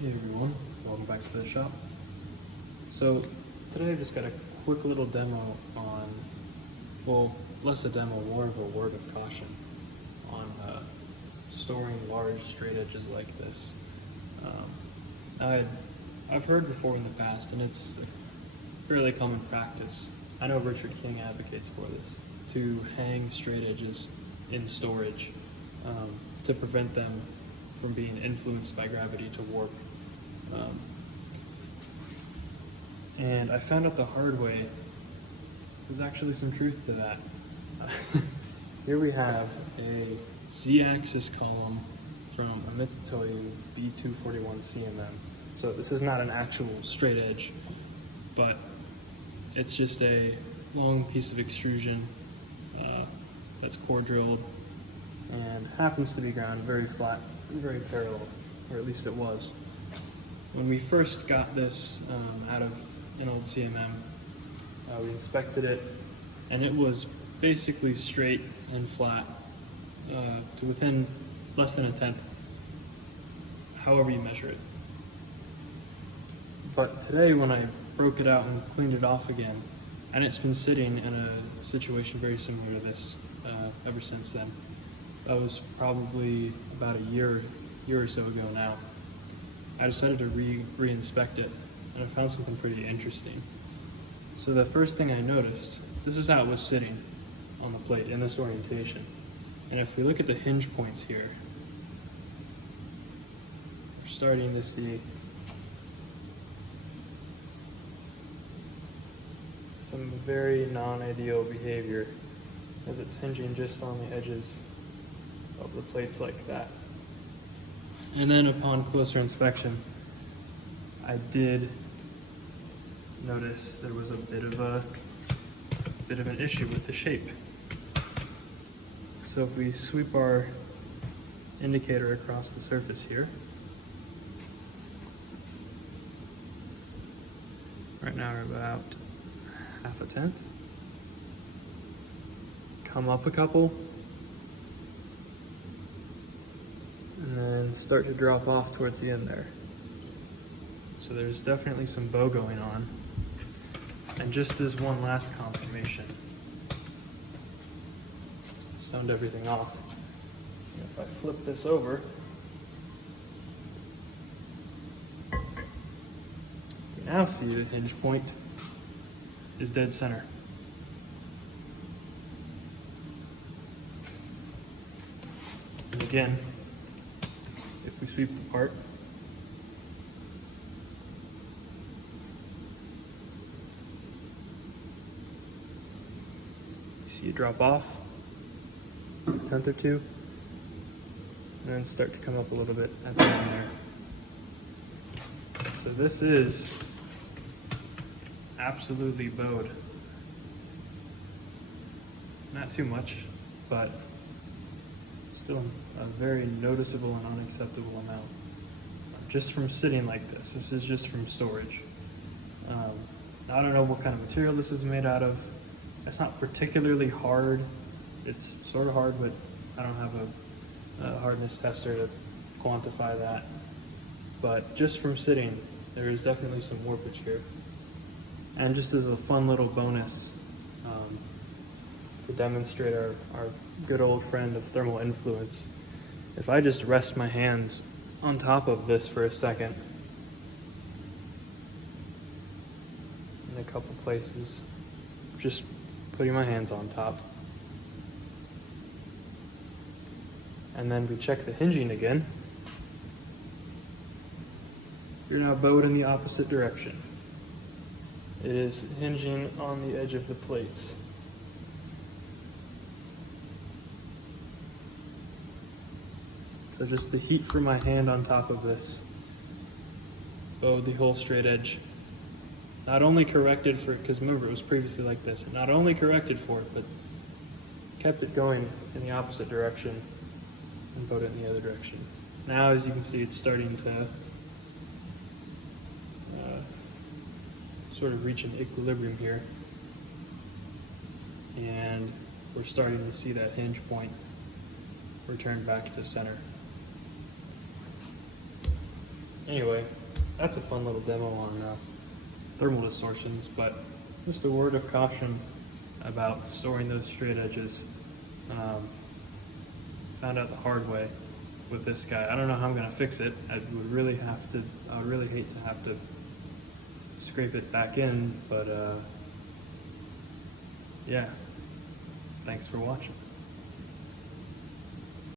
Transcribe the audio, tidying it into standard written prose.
Hey everyone, welcome back to the shop. So today I just got a quick little demo on, well, less a demo, more of a word of caution on storing large straight edges like this. I've heard before in the past, and it's a fairly common practice. I know Richard King advocates for this, to hang straight edges in storage to prevent them from being influenced by gravity to warp. And I found out the hard way there's actually some truth to that. Here we have a Z-axis column from a Mitsui B241 CMM. So this is not an actual straight edge, but it's just a long piece of extrusion that's core drilled and happens to be ground very flat, very parallel, or at least it was. When we first got this out of an old CMM, we inspected it, and it was basically straight and flat to within less than a tenth, however you measure it. But today, when I broke it out and cleaned it off again, and it's been sitting in a situation very similar to this ever since then. That was probably about a year or so ago now. I decided to re-inspect it, and I found something pretty interesting. So the first thing I noticed, this is how it was sitting on the plate in this orientation. And if we look at the hinge points here, we're starting to see some very non-ideal behavior as it's hinging just on the edges of the plates like that. And then upon closer inspection, I did notice there was a bit of an issue with the shape. So if we sweep our indicator across the surface here, right now we're about half a tenth. Come up a couple, and then start to drop off towards the end there. So there's definitely some bow going on. And just as one last confirmation, stoned everything off. And if I flip this over, you now see the hinge point is dead center. And again, if we sweep the part, you see it drop off a tenth or two, and then start to come up a little bit at the end there. So this is absolutely bowed. Not too much, but still a very noticeable and unacceptable amount. Just from sitting like this. This is just from storage. I don't know what kind of material this is made out of. It's not particularly hard. It's sort of hard, but I don't have a hardness tester to quantify that. But just from sitting, there is definitely some warpage here. And just as a fun little bonus, to demonstrate our good old friend of thermal influence, if I just rest my hands on top of this for a second, in a couple places, just putting my hands on top, and then we check the hinging again, you're now bowed in the opposite direction. It is hinging on the edge of the plates. So just the heat from my hand on top of this bowed the whole straight edge. Not only corrected for it, because remember it was previously like this, it not only corrected for it, but kept it going in the opposite direction and bowed it in the other direction. Now, as you can see, it's starting to sort of reach an equilibrium here. And we're starting to see that hinge point return back to center. Anyway, that's a fun little demo on thermal distortions, but just a word of caution about storing those straight edges. Found out the hard way with this guy. I don't know how I'm gonna fix it. I would really hate to have to scrape it back in, but yeah, thanks for watching.